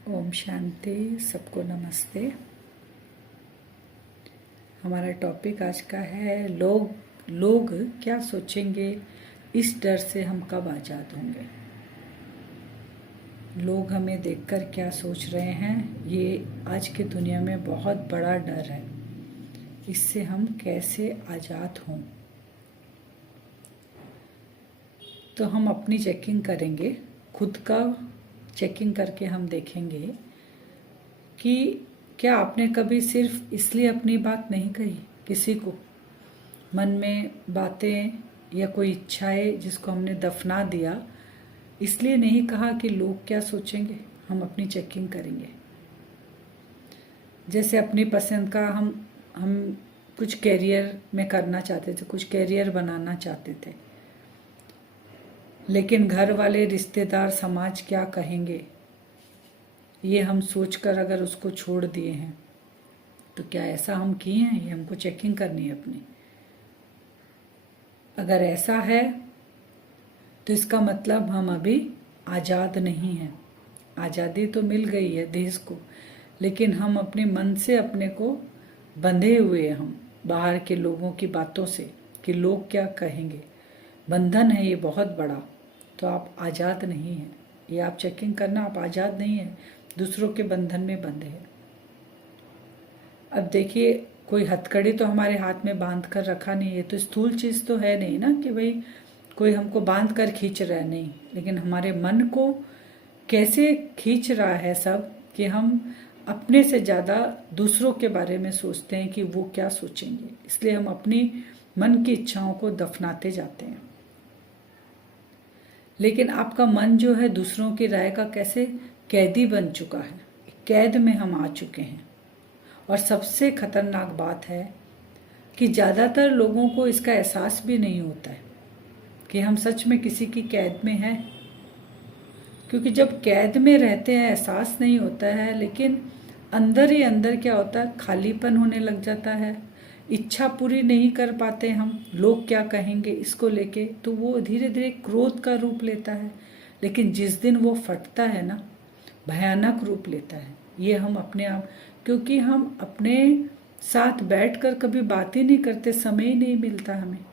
ओम शांति। सबको नमस्ते। हमारा टॉपिक आज का है लोग लोग क्या सोचेंगे, इस डर से हम कब आज़ाद होंगे। लोग हमें देखकर क्या सोच रहे हैं, ये आज की दुनिया में बहुत बड़ा डर है। इससे हम कैसे आज़ाद हों, तो हम अपनी चेकिंग करेंगे। खुद का चेकिंग करके हम देखेंगे कि क्या आपने कभी सिर्फ इसलिए अपनी बात नहीं कही किसी को, मन में बातें या कोई इच्छाएं जिसको हमने दफना दिया, इसलिए नहीं कहा कि लोग क्या सोचेंगे। हम अपनी चेकिंग करेंगे। जैसे अपनी पसंद का हम कुछ कैरियर में करना चाहते थे, कुछ कैरियर बनाना चाहते थे, लेकिन घर वाले, रिश्तेदार, समाज क्या कहेंगे, ये हम सोचकर अगर उसको छोड़ दिए हैं, तो क्या ऐसा हम किए हैं, ये हमको चेकिंग करनी है अपनी। अगर ऐसा है तो इसका मतलब हम अभी आज़ाद नहीं हैं। आज़ादी तो मिल गई है देश को, लेकिन हम अपने मन से अपने को बंधे हुए हैं, हम बाहर के लोगों की बातों से कि लोग क्या कहेंगे। बंधन है ये बहुत बड़ा, तो आप आज़ाद नहीं हैं। ये आप चेकिंग करना, आप आज़ाद नहीं हैं, दूसरों के बंधन में बंधे हैं। अब देखिए, कोई हथकड़ी तो हमारे हाथ में बांध कर रखा नहीं है, तो स्थूल चीज़ तो है नहीं ना कि भाई कोई हमको बांध कर खींच रहा है, नहीं। लेकिन हमारे मन को कैसे खींच रहा है सब, कि हम अपने से ज़्यादा दूसरों के बारे में सोचते हैं कि वो क्या सोचेंगे। इसलिए हम अपनी मन की इच्छाओं को दफनाते जाते हैं। लेकिन आपका मन जो है दूसरों की राय का कैसे कैदी बन चुका है, कैद में हम आ चुके हैं। और सबसे खतरनाक बात है कि ज़्यादातर लोगों को इसका एहसास भी नहीं होता है कि हम सच में किसी की कैद में हैं। क्योंकि जब कैद में रहते हैं एहसास नहीं होता है, लेकिन अंदर ही अंदर क्या होता है, खालीपन होने लग जाता है। इच्छा पूरी नहीं कर पाते हम, लोग क्या कहेंगे इसको लेके, तो वो धीरे धीरे क्रोध का रूप लेता है। लेकिन जिस दिन वो फटता है ना, भयानक रूप लेता है। ये हम अपने आप, क्योंकि हम अपने साथ बैठकर कभी बात ही नहीं करते, समय ही नहीं मिलता हमें।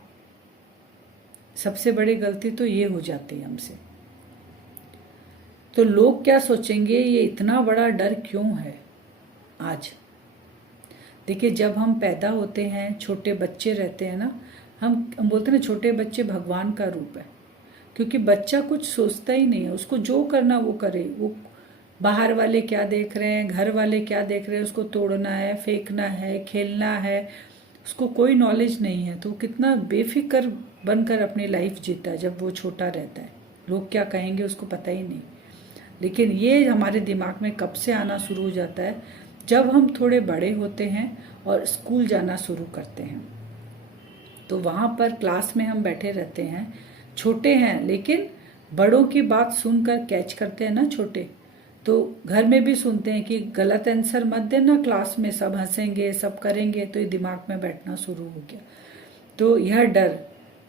सबसे बड़ी गलती तो ये हो जाती है हमसे। तो लोग क्या सोचेंगे, ये इतना बड़ा डर क्यों है आज। देखिए, जब हम पैदा होते हैं, छोटे बच्चे रहते हैं ना, हम बोलते हैं ना, छोटे बच्चे भगवान का रूप है। क्योंकि बच्चा कुछ सोचता ही नहीं है, उसको जो करना वो करे। वो बाहर वाले क्या देख रहे हैं, घर वाले क्या देख रहे हैं, उसको तोड़ना है, फेंकना है, खेलना है, उसको कोई नॉलेज नहीं है। तो वो कितना बेफिक्र बनकर अपनी लाइफ जीता है जब वो छोटा रहता है। लोग क्या कहेंगे उसको पता ही नहीं। लेकिन ये हमारे दिमाग में कब से आना शुरू हो जाता है, जब हम थोड़े बड़े होते हैं और स्कूल जाना शुरू करते हैं। तो वहाँ पर क्लास में हम बैठे रहते हैं, छोटे हैं, लेकिन बड़ों की बात सुनकर कैच करते हैं ना छोटे। तो घर में भी सुनते हैं कि गलत आंसर मत देना क्लास में, सब हंसेंगे, सब करेंगे, तो ये दिमाग में बैठना शुरू हो गया। तो यह डर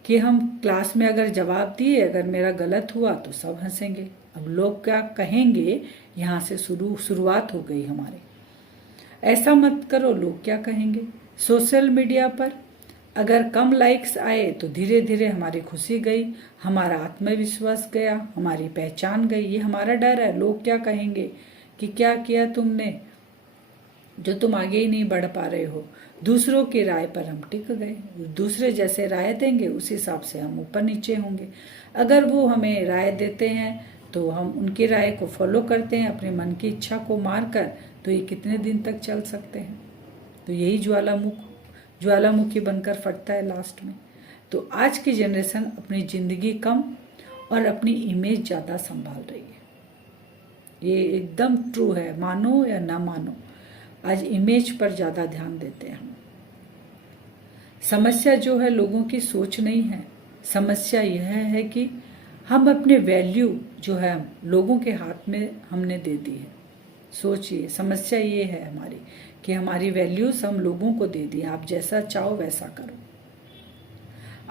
कि हम क्लास में अगर जवाब दिए, अगर मेरा गलत हुआ तो सब हंसेंगे, अब लोग क्या कहेंगे, यहाँ से शुरुआत हो गई हमारे। ऐसा मत करो, लोग क्या कहेंगे। सोशल मीडिया पर अगर कम लाइक्स आए तो धीरे धीरे हमारी खुशी गई, हमारा आत्मविश्वास गया, हमारी पहचान गई। ये हमारा डर है, लोग क्या कहेंगे, कि क्या किया तुमने जो तुम आगे ही नहीं बढ़ पा रहे हो। दूसरों की राय पर हम टिक गए, दूसरे जैसे राय देंगे उस हिसाब से हम ऊपर नीचे होंगे। अगर वो हमें राय देते हैं तो हम उनकी राय को फॉलो करते हैं, अपने मन की इच्छा को मार कर, तो ये कितने दिन तक चल सकते हैं। तो यही ज्वालामुखी बनकर फटता है लास्ट में। तो आज की जनरेशन अपनी ज़िंदगी कम और अपनी इमेज ज़्यादा संभाल रही है। ये एकदम ट्रू है, मानो या ना मानो, आज इमेज पर ज़्यादा ध्यान देते हैं हम। समस्या जो है लोगों की सोच नहीं है, समस्या यह है कि हम अपने वैल्यू जो है लोगों के हाथ में हमने दे दी है। सोचिए, समस्या ये है हमारी कि हमारी वैल्यूज हम लोगों को दे दी, आप जैसा चाहो वैसा करो।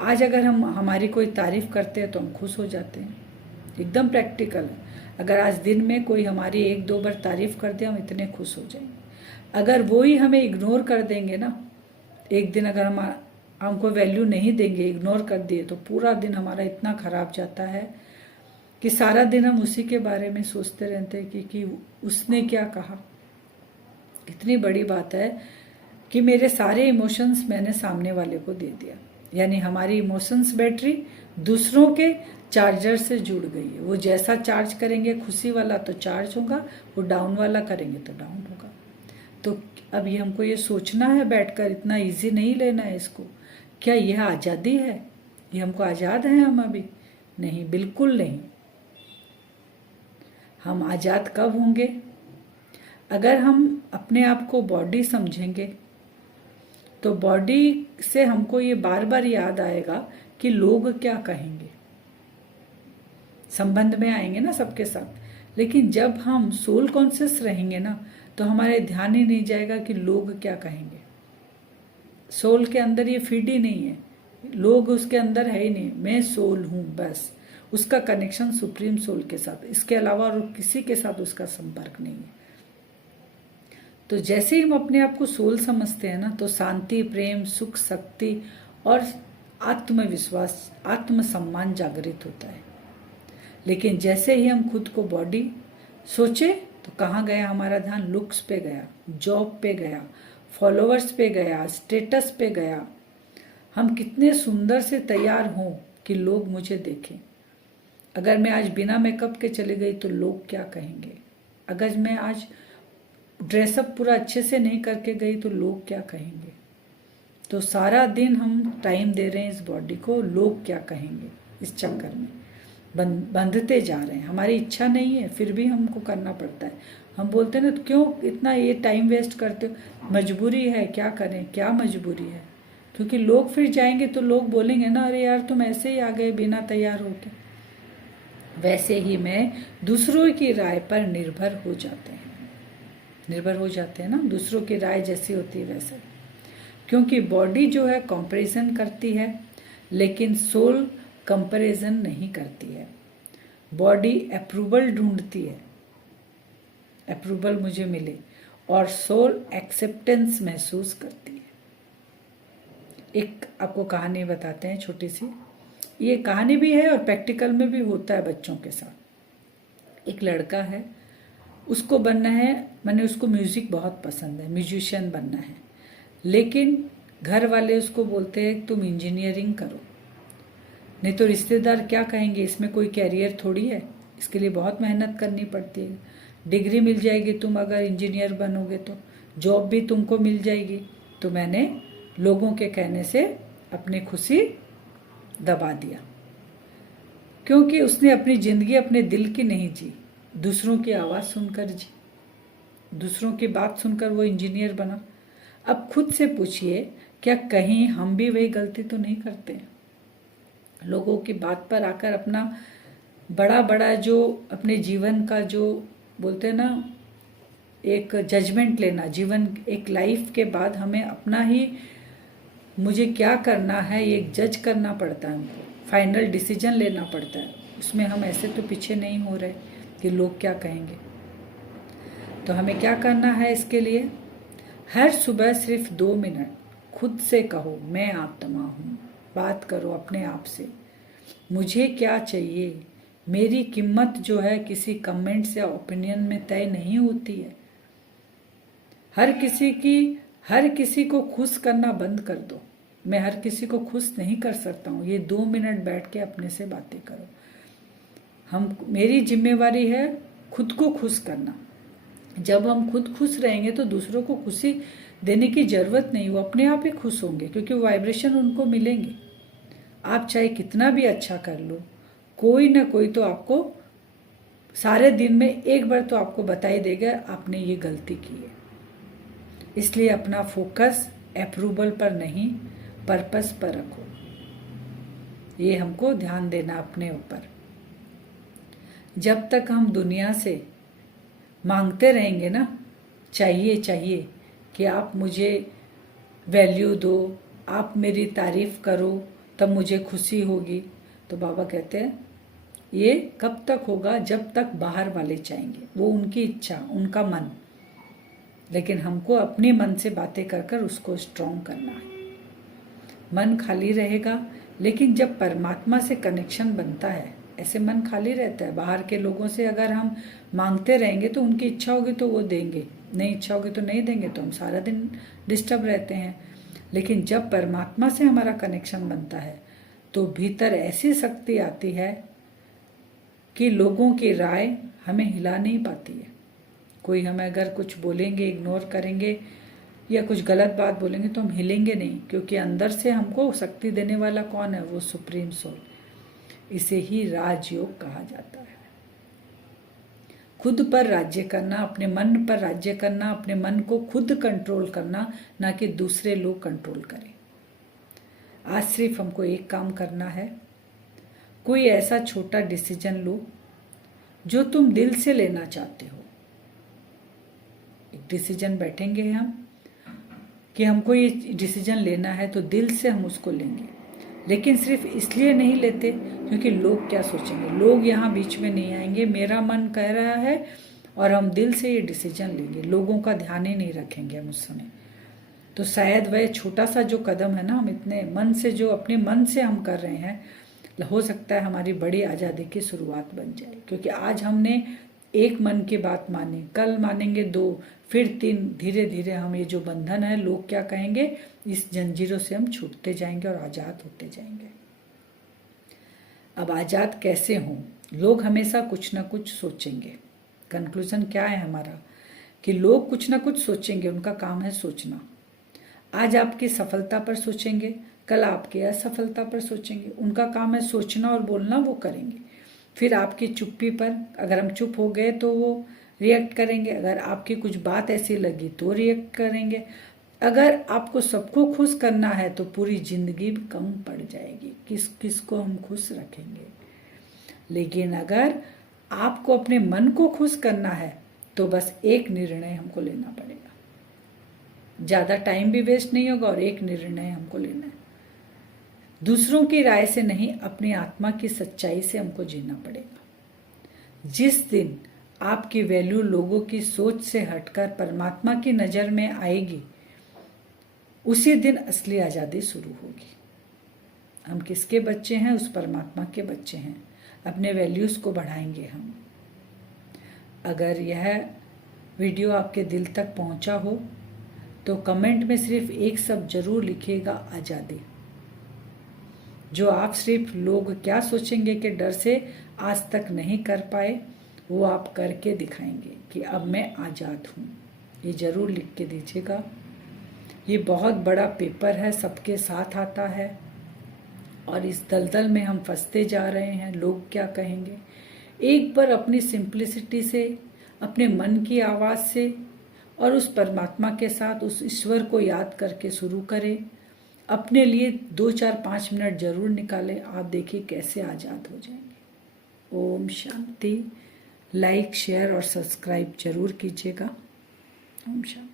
आज अगर हम हमारी कोई तारीफ करते हैं तो हम खुश हो जाते हैं, एकदम प्रैक्टिकल है। अगर आज दिन में कोई हमारी 1-2 बार तारीफ कर दे, हम इतने खुश हो जाएंगे। अगर वो ही हमें इग्नोर कर देंगे ना, एक दिन अगर हम हमको वैल्यू नहीं देंगे, इग्नोर कर दिए, तो पूरा दिन हमारा इतना खराब जाता है कि सारा दिन हम उसी के बारे में सोचते रहते हैं कि उसने क्या कहा। इतनी बड़ी बात है कि मेरे सारे इमोशंस मैंने सामने वाले को दे दिया, यानी हमारी इमोशंस बैटरी दूसरों के चार्जर से जुड़ गई है। वो जैसा चार्ज करेंगे, खुशी वाला तो चार्ज होगा, वो डाउन वाला करेंगे तो डाउन होगा। तो अब ये हमको ये सोचना है बैठकर, इतना इजी नहीं लेना है इसको। क्या यह आज़ादी है? ये हमको आज़ाद हैं हम अभी? नहीं, बिल्कुल नहीं। हम आज़ाद कब होंगे? अगर हम अपने आप को बॉडी समझेंगे, तो बॉडी से हमको ये बार बार याद आएगा कि लोग क्या कहेंगे। संबंध में आएंगे ना सबके साथ, लेकिन जब हम सोल कॉन्शियस रहेंगे ना, तो हमारे ध्यान ही नहीं जाएगा कि लोग क्या कहेंगे। सोल के अंदर ये फीड ही नहीं है, लोग उसके अंदर है ही नहीं। मैं सोल हूँ, बस। उसका कनेक्शन सुप्रीम सोल के साथ, इसके अलावा और किसी के साथ उसका संपर्क नहीं है। तो जैसे ही हम अपने आप को सोल समझते हैं ना, तो शांति, प्रेम, सुख, शक्ति और आत्मविश्वास, आत्मसम्मान जागृत होता है। लेकिन जैसे ही हम खुद को बॉडी सोचे, तो कहाँ गया हमारा ध्यान? लुक्स पे गया, जॉब पे गया, फॉलोअर्स पे गया, स्टेटस पे गया। हम कितने सुंदर से तैयार हों कि लोग मुझे देखें। अगर मैं आज बिना मेकअप के चली गई तो लोग क्या कहेंगे? अगर मैं आज ड्रेसअप पूरा अच्छे से नहीं करके गई तो लोग क्या कहेंगे? तो सारा दिन हम टाइम दे रहे हैं इस बॉडी को, लोग क्या कहेंगे, इस चक्कर में बंधते जा रहे हैं। हमारी इच्छा नहीं है, फिर भी हमको करना पड़ता है। हम बोलते हैं ना, तो क्यों इतना ये टाइम वेस्ट करते हो? मजबूरी है, क्या करें? क्या मजबूरी है? क्योंकि लोग फिर जाएंगे तो लोग बोलेंगे ना, अरे यार तुम ऐसे ही आ गए बिना तैयार होके। वैसे ही मैं दूसरों की राय पर निर्भर हो जाते हैं ना, दूसरों की राय जैसी होती है वैसे। क्योंकि बॉडी जो है कंपैरिजन करती है, लेकिन सोल कंपैरिजन नहीं करती है। बॉडी अप्रूवल ढूंढती है, अप्रूवल मुझे मिले, और सोल एक्सेप्टेंस महसूस करती है। एक आपको कहानी बताते हैं छोटी सी। ये कहानी भी है और प्रैक्टिकल में भी होता है बच्चों के साथ। एक लड़का है, उसको बनना है, मैंने उसको म्यूज़िक बहुत पसंद है, म्यूजिशियन बनना है। लेकिन घर वाले उसको बोलते हैं तुम इंजीनियरिंग करो, नहीं तो रिश्तेदार क्या कहेंगे, इसमें कोई कैरियर थोड़ी है, इसके लिए बहुत मेहनत करनी पड़ती है। डिग्री मिल जाएगी तुम अगर इंजीनियर बनोगे तो, जॉब भी तुमको मिल जाएगी। तो मैंने लोगों के कहने से अपनी खुशी दबा दिया, क्योंकि उसने अपनी ज़िंदगी अपने दिल की नहीं जी, दूसरों की आवाज़ सुनकर जी, दूसरों की बात सुनकर वो इंजीनियर बना। अब खुद से पूछिए, क्या कहीं हम भी वही गलती तो नहीं करते? लोगों की बात पर आकर अपना बड़ा बड़ा जो अपने जीवन का जो बोलते हैं ना, एक जजमेंट लेना, जीवन एक लाइफ के बाद हमें अपना ही मुझे क्या करना है ये जज करना पड़ता है, हमको फाइनल डिसीजन लेना पड़ता है। उसमें हम ऐसे तो पीछे नहीं हो रहे कि लोग क्या कहेंगे। तो हमें क्या करना है इसके लिए? हर सुबह सिर्फ 2 मिनट खुद से कहो, मैं आत्मा हूँ। बात करो अपने आप से, मुझे क्या चाहिए। मेरी कीमत जो है किसी कमेंट्स या ओपिनियन में तय नहीं होती है। हर किसी को खुश करना बंद कर दो। मैं हर किसी को खुश नहीं कर सकता हूँ। ये 2 मिनट बैठ के अपने से बातें करो। मेरी जिम्मेवारी है खुद को खुश करना। जब हम खुद खुश रहेंगे तो दूसरों को खुशी देने की ज़रूरत नहीं, वो अपने आप ही खुश होंगे, क्योंकि वाइब्रेशन उनको मिलेंगे। आप चाहे कितना भी अच्छा कर लो, कोई ना कोई तो आपको सारे दिन में एक बार तो आपको बताई देगा आपने ये गलती की है। इसलिए अपना फोकस अप्रूवल पर नहीं, पर्पस पर रखो। ये हमको ध्यान देना अपने ऊपर। जब तक हम दुनिया से मांगते रहेंगे ना, चाहिए कि आप मुझे वैल्यू दो, आप मेरी तारीफ करो, तब मुझे खुशी होगी, तो बाबा कहते हैं ये कब तक होगा? जब तक बाहर वाले चाहेंगे, वो उनकी इच्छा, उनका मन। लेकिन हमको अपने मन से बातें कर कर उसको स्ट्रॉन्ग करना है। मन खाली रहेगा, लेकिन जब परमात्मा से कनेक्शन बनता है, ऐसे मन खाली रहता है। बाहर के लोगों से अगर हम मांगते रहेंगे तो उनकी इच्छा होगी तो वो देंगे, नहीं इच्छा होगी तो नहीं देंगे, तो हम सारा दिन डिस्टर्ब रहते हैं। लेकिन जब परमात्मा से हमारा कनेक्शन बनता है तो भीतर ऐसी शक्ति आती है कि लोगों की राय हमें हिला नहीं पाती है। कोई हमें अगर कुछ बोलेंगे, इग्नोर करेंगे या कुछ गलत बात बोलेंगे तो हम हिलेंगे नहीं, क्योंकि अंदर से हमको शक्ति देने वाला कौन है? वो सुप्रीम सोल। इसे ही राजयोग कहा जाता है। खुद पर राज्य करना, अपने मन पर राज्य करना, अपने मन को खुद कंट्रोल करना, ना कि दूसरे लोग कंट्रोल करें। आज सिर्फ हमको एक काम करना है। कोई ऐसा छोटा डिसीजन लो जो तुम दिल से लेना चाहते हो। एक डिसीजन बैठेंगे हम कि हमको ये डिसीजन लेना है, तो दिल से हम उसको लेंगे। लेकिन सिर्फ इसलिए नहीं लेते क्योंकि लोग क्या सोचेंगे। लोग यहाँ बीच में नहीं आएंगे। मेरा मन कह रहा है और हम दिल से ये डिसीजन लेंगे, लोगों का ध्यान ही नहीं रखेंगे हम उस समय। तो शायद वह छोटा सा जो कदम है ना, हम इतने मन से, जो अपने मन से हम कर रहे हैं, हो सकता है हमारी बड़ी आज़ादी की शुरुआत बन जाए। क्योंकि आज हमने एक मन की बात मानी, कल मानेंगे 2, फिर 3, धीरे धीरे हम ये जो बंधन है, लोग क्या कहेंगे, इस जंजीरों से हम छूटते जाएंगे और आज़ाद होते जाएंगे। अब आज़ाद कैसे हों? लोग हमेशा कुछ ना कुछ सोचेंगे। कंक्लूजन क्या है हमारा? कि लोग कुछ ना कुछ सोचेंगे, उनका काम है सोचना। आज आपकी सफलता पर सोचेंगे, कल आपकी असफलता पर सोचेंगे। उनका काम है सोचना और बोलना, वो करेंगे। फिर आपकी चुप्पी पर, अगर हम चुप हो गए तो वो रिएक्ट करेंगे। अगर आपकी कुछ बात ऐसी लगी तो रिएक्ट करेंगे। अगर आपको सबको खुश करना है तो पूरी जिंदगी कम पड़ जाएगी। किस किस को हम खुश रखेंगे? लेकिन अगर आपको अपने मन को खुश करना है तो बस एक निर्णय हमको लेना पड़ेगा। ज़्यादा टाइम भी वेस्ट नहीं होगा और एक निर्णय हमको लेना है। दूसरों की राय से नहीं, अपनी आत्मा की सच्चाई से हमको जीना पड़ेगा। जिस दिन आपकी वैल्यू लोगों की सोच से हटकर परमात्मा की नज़र में आएगी, उसी दिन असली आज़ादी शुरू होगी। हम किसके बच्चे हैं? उस परमात्मा के बच्चे हैं। अपने वैल्यूज़ को बढ़ाएंगे हम। अगर यह वीडियो आपके दिल तक पहुंचा हो तो कमेंट में सिर्फ एक शब्द जरूर लिखिएगा, आज़ादी। जो आप सिर्फ लोग क्या सोचेंगे के डर से आज तक नहीं कर पाए, वो आप करके दिखाएंगे कि अब मैं आज़ाद हूँ। ये ज़रूर लिख के दीजिएगा। ये बहुत बड़ा पेपर है, सबके साथ आता है और इस दलदल में हम फंसते जा रहे हैं। लोग क्या कहेंगे? एक बार अपनी सिंप्लिसिटी से, अपने मन की आवाज़ से और उस परमात्मा के साथ, उस ईश्वर को याद करके शुरू करें। अपने लिए 2, 4, 5 मिनट जरूर निकालें। आप देखिए कैसे आज़ाद हो जाएंगे। ओम शांति। लाइक, शेयर और सब्सक्राइब जरूर कीजिएगा। ओम शांति।